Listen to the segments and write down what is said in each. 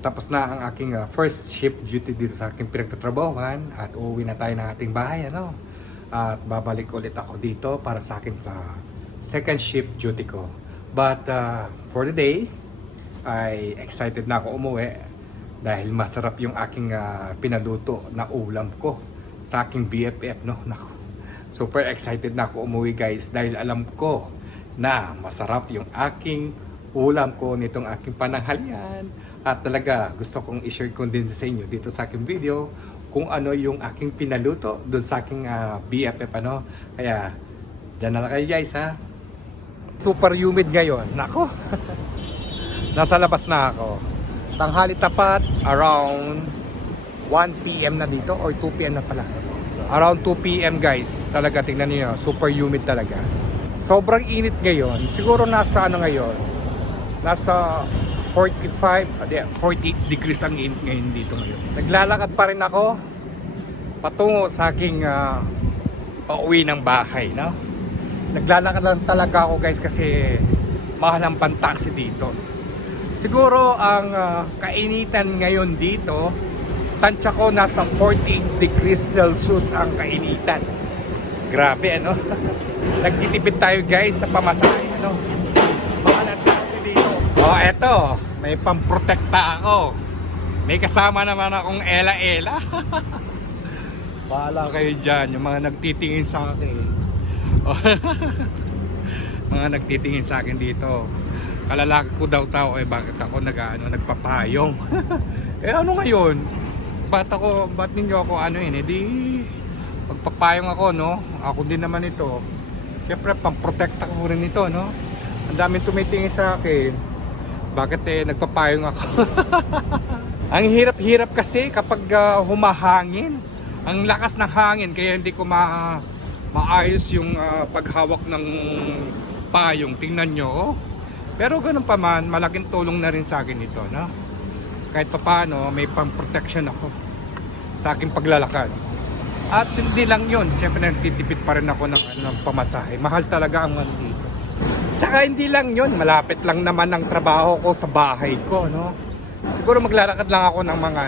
Tapos na ang aking first shift duty dito sa aking pinagtatrabahuhan at uuwi na tayo ng ating bahay, ano. At babalik ulit ako dito para sa akin sa second shift duty ko. But for the day, ay excited na ako umuwi dahil masarap yung aking pinaluto na ulam ko sa aking BFF, no. Nako. Super excited na ako umuwi, guys, dahil alam ko na masarap yung aking ulam ko nitong aking pananghalian. At talaga gusto kong i-share ko din sa inyo dito sa aking video kung ano yung aking pinaluto doon sa aking BFF, ano. Kaya dyan na lang kayo, guys, ha. Super humid ngayon. Nako. Nasa labas na ako. Tanghali tapat, around 1 PM na dito or 2 PM na pala. Around 2 PM, guys. Talaga tingnan niyo, super humid talaga. Sobrang init ngayon. Siguro nasa ano ngayon? Nasa 48 degrees ang init ngayon dito ngayon. Naglalakad pa rin ako patungo sa aking pauwi ng bahay, no? Naglalakad lang talaga ako, guys, kasi mahal ang pan-taxi dito. Siguro ang kainitan ngayon dito, tansya ko nasa 48 degrees Celsius ang kainitan. Grabe, ano? Nagtitipid tayo, guys, sa pamasahe, ano? Mahal ang taxi dito. Oh, eto, may pamprotekta ako. May kasama naman akong ela-ela. Bahala kayo dyan, yung mga nagtitingin sa akin. Mga nagtitingin sa akin dito. Kalalaki ko daw tao, bakit ako nagpapayong? Ano ngayon? Ba't ninyo ako di magpapayong ako, no? Ako din naman ito. Siyempre, pang-protect ako rin ito, no? Ang daming tumitingin sa akin. Bakit nagpapayong ako? Ang hirap-hirap kasi kapag humahangin. Ang lakas ng hangin, kaya hindi ko maayos yung paghawak ng payong. Tingnan nyo, oh. Pero ganun pa man, malaking tulong na rin sa akin ito, no? Kahit pa paano, may pang-protection ako sa aking paglalakad. At hindi lang yun, siyempre nagtitipid pa rin ako ng pamasahe. Mahal talaga ang dito. Tsaka hindi lang yun, malapit lang naman ang trabaho ko sa bahay ko, no? Siguro maglalakad lang ako ng mga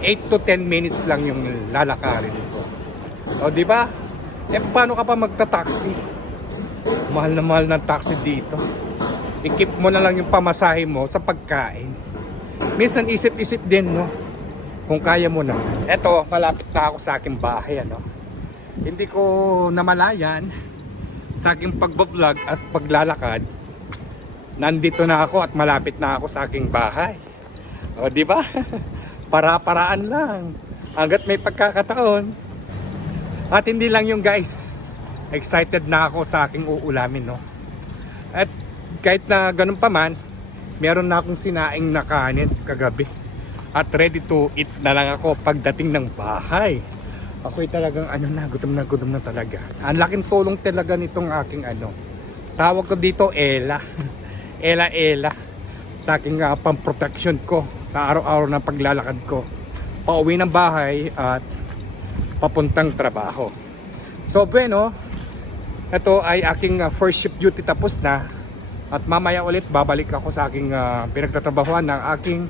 8 to 10 minutes lang yung lalakarin ko. O, di ba? Paano ka pa magta-taxi? Mahal na mahal ng taxi dito. I-keep mo na lang yung pamasahe mo sa pagkain. Minsan isip-isip din, no? Kung kaya mo naman. Eto, malapit na ako sa aking bahay, ano? Hindi ko namalayan sa aking pagbablog at paglalakad. Nandito na ako at malapit na ako sa aking bahay. O, di ba? Para-paraan lang. Hanggat may pagkakataon. At hindi lang yung, guys. Excited na ako sa aking uulamin, no? At kahit na ganun pa man, meron na akong sinaing na kanin kagabi. At ready to eat na lang ako pagdating ng bahay. Ako'y talagang gutom na talaga. Ang laking tulong talaga nitong aking tawag ko dito Ela. Ela sa aking pang-protection ko sa araw-araw na paglalakad ko. Pauwi ng bahay at papuntang trabaho. So bueno, ito ay aking first shift duty tapos na. At mamaya ulit babalik ako sa aking pinagtatrabahuan ng aking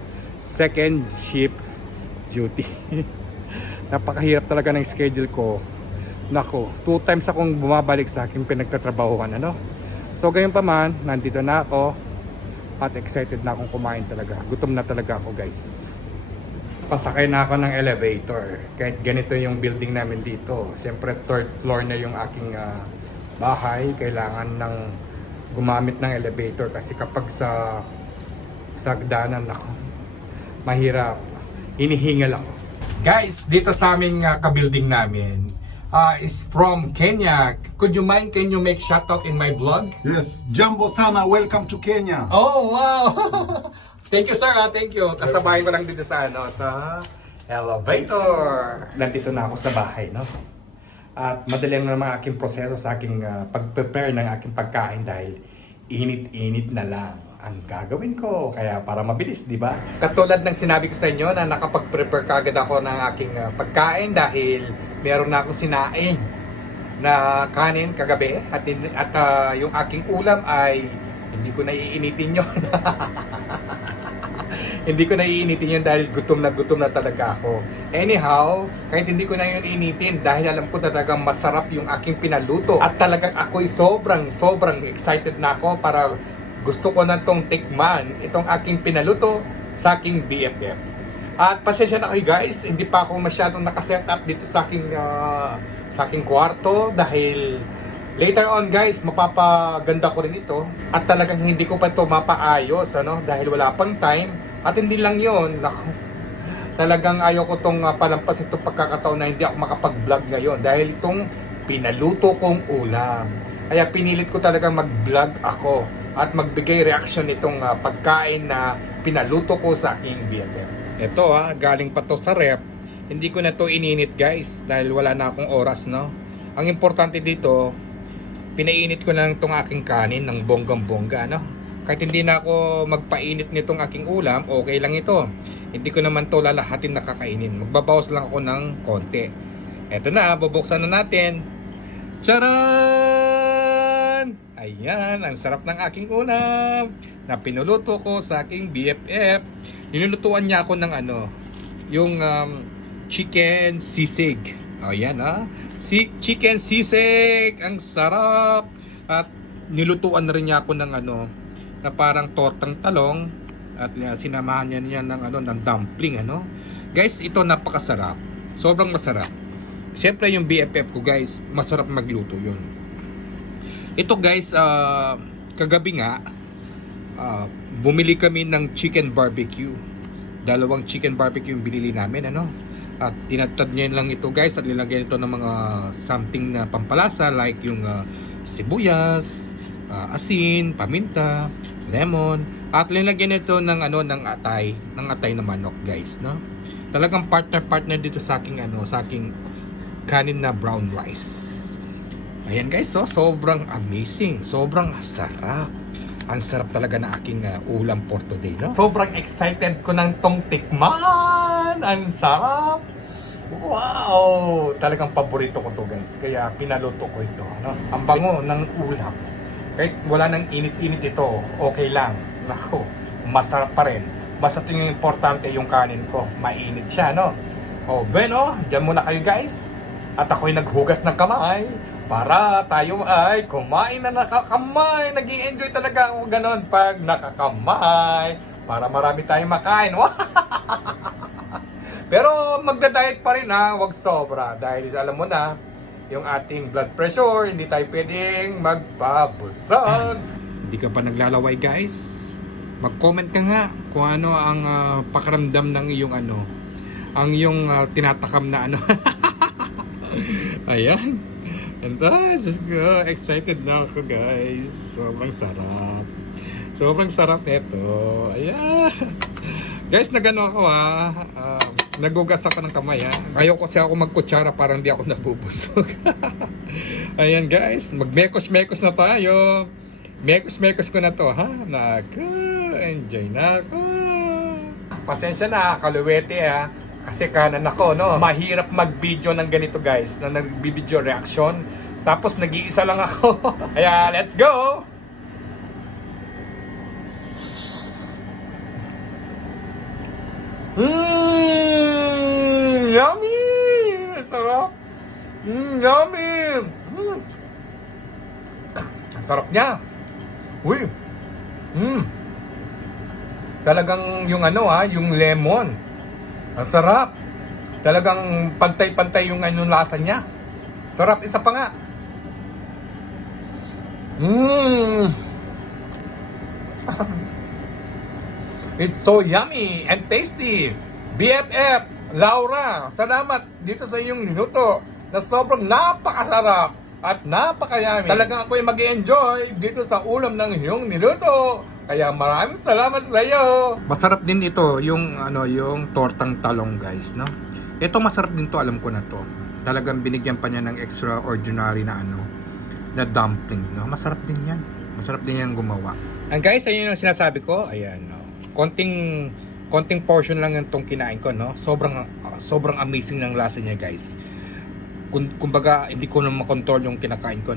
second shift duty. Napakahirap talaga ng schedule ko. Nako, 2 times akong bumabalik sa aking pinagtatrabahuan, ano? So gayon pa man, nandito na ako at excited na akong kumain talaga. Gutom na talaga ako, guys. Pasakay na ako ng elevator. Kahit ganito yung building namin dito. Siyempre 3rd floor na yung aking bahay. Kailangan ng gumamit ng elevator kasi kapag sa hagdanan ako, mahirap. Hinihingal ako. Guys, dito sa aming ka-building namin is from Kenya. Can you make shoutout in my vlog? Yes, Jambo Sana, welcome to Kenya. Oh, wow! Thank you, sir. Thank you. Kasabahin ko lang dito sa elevator. Nandito na ako sa bahay, no? At madali lang naman aking proseso sa aking pag-prepare ng aking pagkain dahil init-init na lang ang gagawin ko. Kaya para mabilis, di ba? Katulad ng sinabi ko sa inyo na nakapag-prepare kagad ako ng aking pagkain dahil meron na akong sinaing na kanin kagabi at yung aking ulam ay hindi ko na iinitin yun. Hindi ko na iinitin yun dahil gutom na talaga ako. Anyhow, kahit hindi ko na yun iinitin dahil alam ko talagang masarap yung aking pinaluto. At talagang ako'y sobrang excited na ako para gusto ko na tong tikman itong aking pinaluto sa aking BFF. At pasensya na kayo guys, hindi pa ako masyadong nakaset up dito sa aking kwarto dahil later on guys, mapapaganda ko rin ito at talagang hindi ko pa ito mapaayos dahil wala pang time at hindi lang yon, talagang ayaw ko itong palampasin itong pagkakataon na hindi ako makapag-vlog ngayon dahil itong pinaluto kong ulam. Kaya pinilit ko talagang mag-vlog ako at magbigay reaction nitong pagkain na pinaluto ko sa aking BFF. Ito galing pa to sa rep. Hindi ko na to ininit guys dahil wala na akong oras Ang importante dito, pinainit ko na lang itong aking kanin ng bonggang-bongga Kahit hindi na ako magpainit nitong aking ulam, okay lang ito. Hindi ko naman to lalahatin na kakainin. Magbabawas lang ako ng konti. Eto na, bubuksan na natin. Charan! Ayan, ang sarap ng aking ulam na pinuluto ko sa aking BFF. Nilulutuan niya ako ng yung chicken sisig. Ayan chicken sisig, ang sarap. At nilutuan na rin niya ako ng na parang tortang talong at sinamahan niya ng ng dumpling Guys, ito napakasarap. Sobrang masarap. Siyempre yung BFF ko guys, masarap magluto 'yun. Ito guys, kagabi nga bumili kami ng chicken barbecue. Dalawang chicken barbecue yung binili namin At tinatad niya lang ito guys at nilagyan ito ng mga something na pampalasa like yung sibuyas, asin, paminta, lemon at linagyan ito ng ng atay na manok guys Talagang partner dito sa aking sa aking kanin na brown rice. Ayan guys, sobrang amazing, sobrang sarap. Ang sarap talaga na aking ulam for today Sobrang excited ko ng tong tikman. Ang sarap. Wow! Talagang paborito ko to guys. Kaya pinaluto ko ito Ang bango ng ulam. Kahit wala nang init-init ito, okay lang. Nako, masarap pa rin. Basta yung importante yung kanin ko. Mainit siya bueno, dyan muna kayo guys. At ako'y naghugas ng kamay para tayo ay kumain na nakakamay. Nag-i-enjoy talaga ako ganon pag nakakamay. Para marami tayong makain. Pero magda-diet pa rin wag sobra. Dahil alam mo na, yung ating blood pressure, hindi tayo pwedeng magpabusog. Hindi ka pa naglalaway guys? Mag-comment ka nga kung ano ang pakaramdam ng iyong ang iyong tinatakam na Ayan. And just go. Excited na ako guys. Sobrang sarap. Sobrang sarap nito. Ayan. Guys, nagano ako nagugas ako ng kamay Ayaw kasi ako magkutsara para hindi ako nabubusog. Ayan guys. Magmekos-mekos na tayo. Mekos-mekos ko na to Naku. Enjoy na ako. Pasensya na kaluwete kasi kanan ako mahirap mag-video ng ganito guys na nag-video reaction tapos nag-iisa lang ako. Kaya let's go. Yummy. Sarap. Yummy. Ang sarap niya. Uy. Talagang yung yung lemon. Ang sarap. Talagang pantay-pantay yung lasa niya. Sarap. Isa pa nga. It's so yummy and tasty. BFF, Laura, salamat dito sa iyong niluto na sobrang napakasarap at napakayami. Talagang ako'y mag-enjoy dito sa ulam ng iyong niluto. Kaya maraming salamat sa iyo. Masarap din ito yung yung tortang talong guys Ito masarap din to, alam ko na to. Talagang binigyan pa niya ng extraordinary na na dumpling Masarap din yan. Masarap din yan gumawa. And guys, ayun yung sinasabi ko. Ayan konting portion lang itong kinain ko Sobrang amazing ng lasa niya guys. Kumbaga hindi ko na makontrol yung kinakain ko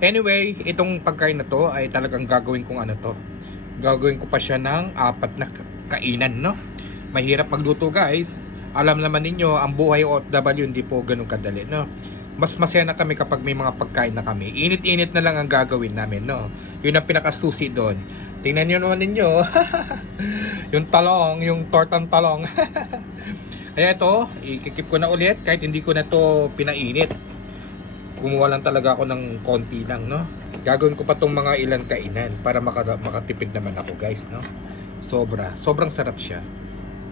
Anyway, itong pagkain na to ay talagang gagawin kong to. Gagawin ko pa siya ng kainan, no? Mahirap magluto, guys. Alam naman ninyo, ang buhay OFW hindi po ganun kadali, no? Mas masaya na kami kapag may mga pagkain na kami. Init-init na lang ang gagawin namin, no? Yun ang pinakasusi doon. Tingnan nyo naman ninyo. Yung talong, yung tortang talong. Kaya ito, ikikip ko na ulit kahit hindi ko na to pinainit. Kumuha lang talaga ako ng konti lang, no? Gagawin ko pa tong mga ilang kainan para makatipid naman ako, guys, no? Sobrang sarap siya.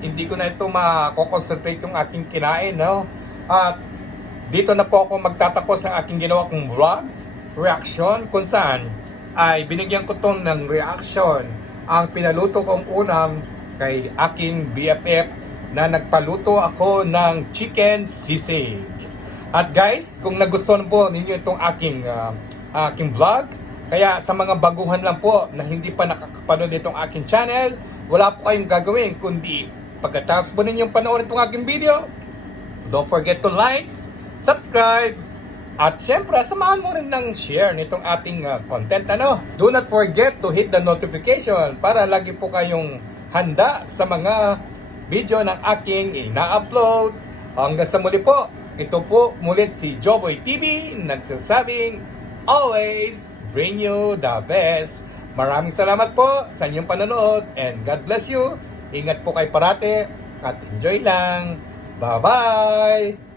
Hindi ko na ito mako-concentrate yung aking kinain, no? At dito na po ako magtatapos ang aking ginawa kong vlog, reaction, kung saan ay binigyan ko to ng reaction ang pinaluto kong unang kay aking BFF na nagpaluto ako ng chicken sisig. At guys, kung nagustuhan po ninyo itong aking vlog, kaya sa mga baguhan lang po na hindi pa nakakapanood itong aking channel, wala po kayong gagawin kundi pagkatapos po ninyong panoorin itong aking video, don't forget to like, subscribe, at syempre samahan mo rin ng share nitong ating content, ano. Do not forget to hit the notification para lagi po kayong handa sa mga video ng aking ina-upload. Hanggang sa muli po, ito po mulit si Joboy TV nagsasabing always bring you the best. Maraming salamat po sa inyong panonood and God bless you. Ingat po kayo parate at enjoy lang. Bye-bye!